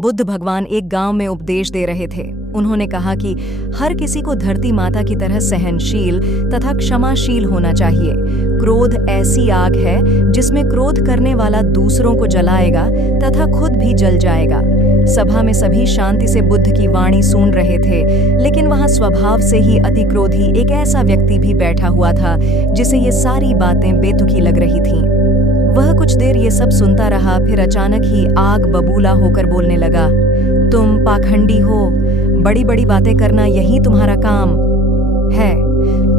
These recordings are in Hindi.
बुद्ध भगवान एक गांव में उपदेश दे रहे थे। उन्होंने कहा कि हर किसी को धरती माता की तरह सहनशील तथा क्षमाशील होना चाहिए। क्रोध ऐसी आग है जिसमें क्रोध करने वाला दूसरों को जलाएगा तथा खुद भी जल जाएगा। सभा में सभी शांति से बुद्ध की वाणी सुन रहे थे, लेकिन वहां स्वभाव से ही अति क्रोधी एक ऐसा व्यक्ति भी बैठा हुआ था जिसे ये सारी बातें बेतुकी लग रही थीं। वह कुछ देर ये सब सुनता रहा, फिर अचानक ही आग बबूला होकर बोलने लगा, तुम पाखंडी हो, बड़ी बड़ी बातें करना यही तुम्हारा काम है।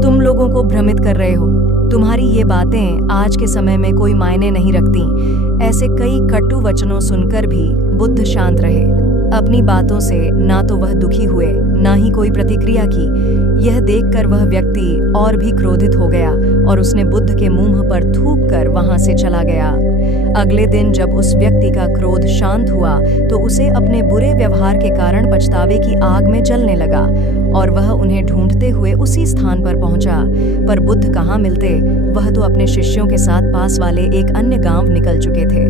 तुम लोगों को भ्रमित कर रहे हो। तुम्हारी ये बातें आज के समय में कोई मायने नहीं रखती। ऐसे कई कटु वचनों सुनकर भी बुद्ध शांत रहे। अपनी बातों से ना तो वह दुखी हुए, ना ही कोई प्रतिक्रिया की। यह देखकर वह व्यक्ति और भी क्रोधित हो गया और उसने बुद्ध के मुंह पर थूक कर वहां से चला गया। अगले दिन जब उस व्यक्ति का क्रोध शांत हुआ तो उसे अपने बुरे व्यवहार के कारण पछतावे की आग में जलने लगा और वह उन्हें ढूंढते हुए उसी स्थान पर पहुंचा। पर बुद्ध कहाँ मिलते, वह तो अपने शिष्यों के साथ पास वाले एक अन्य गांव निकल चुके थे।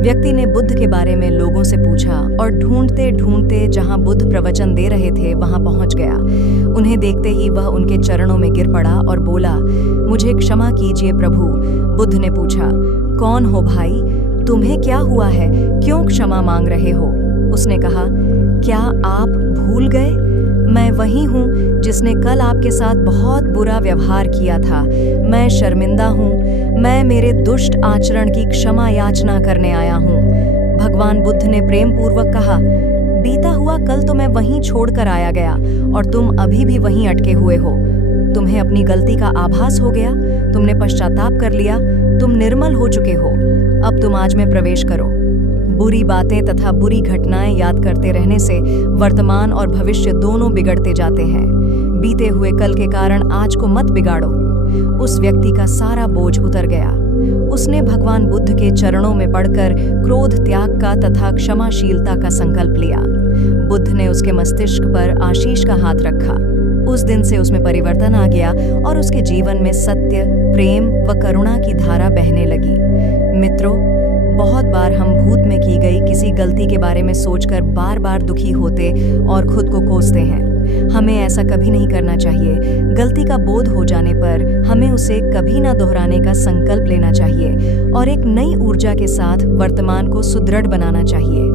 व्यक्ति ने बुद्ध के बारे में लोगों से पूछा और ढूंढते ढूंढते जहां बुद्ध प्रवचन दे रहे थे वहां पहुंच गया। उन्हें देखते ही वह उनके चरणों में गिर पड़ा और बोला, मुझे क्षमा कीजिए प्रभु। बुद्ध ने पूछा, कौन हो भाई, तुम्हें क्या हुआ है, क्यों क्षमा मांग रहे हो? उसने कहा, क्या आप भूल गए? मैं वही हूँ जिसने कल आपके साथ बहुत बुरा व्यवहार किया था। मैं शर्मिंदा हूँ। मैं मेरे दुष्ट आचरण की क्षमा याचना करने आया हूँ। भगवान बुद्ध ने प्रेम पूर्वक कहा, बीता हुआ कल तो मैं वहीं छोड़कर आया गया और तुम अभी भी वहीं अटके हुए हो। तुम्हें अपनी गलती का आभास हो गया, तुमने पश्चाताप कर लिया, तुम निर्मल हो चुके हो। अब तुम आज में प्रवेश करो। बुरी बातें तथा बुरी घटनाएं याद करते रहने से वर्तमान और भविष्य दोनों बिगड़ते जाते हैं। बीते हुए कल के कारण आज को मत बिगाड़ो। उस व्यक्ति का सारा बोझ उतर गया। उसने भगवान बुद्ध के चरणों में पड़कर क्रोध त्याग का तथा क्षमाशीलता का संकल्प लिया। बुद्ध ने उसके मस्तिष्क पर आशीष का हाथ रखा। उस दिन से उसमें परिवर्तन आ गया और उसके जीवन में सत्य, प्रेम व करुणा की धारा बहने लगी। मित्रों, बहुत बार हम भूत में की गई किसी गलती के बारे में सोचकर बार बार दुखी होते और खुद को कोसते हैं। हमें ऐसा कभी नहीं करना चाहिए। गलती का बोध हो जाने पर हमें उसे कभी ना दोहराने का संकल्प लेना चाहिए और एक नई ऊर्जा के साथ वर्तमान को सुदृढ़ बनाना चाहिए।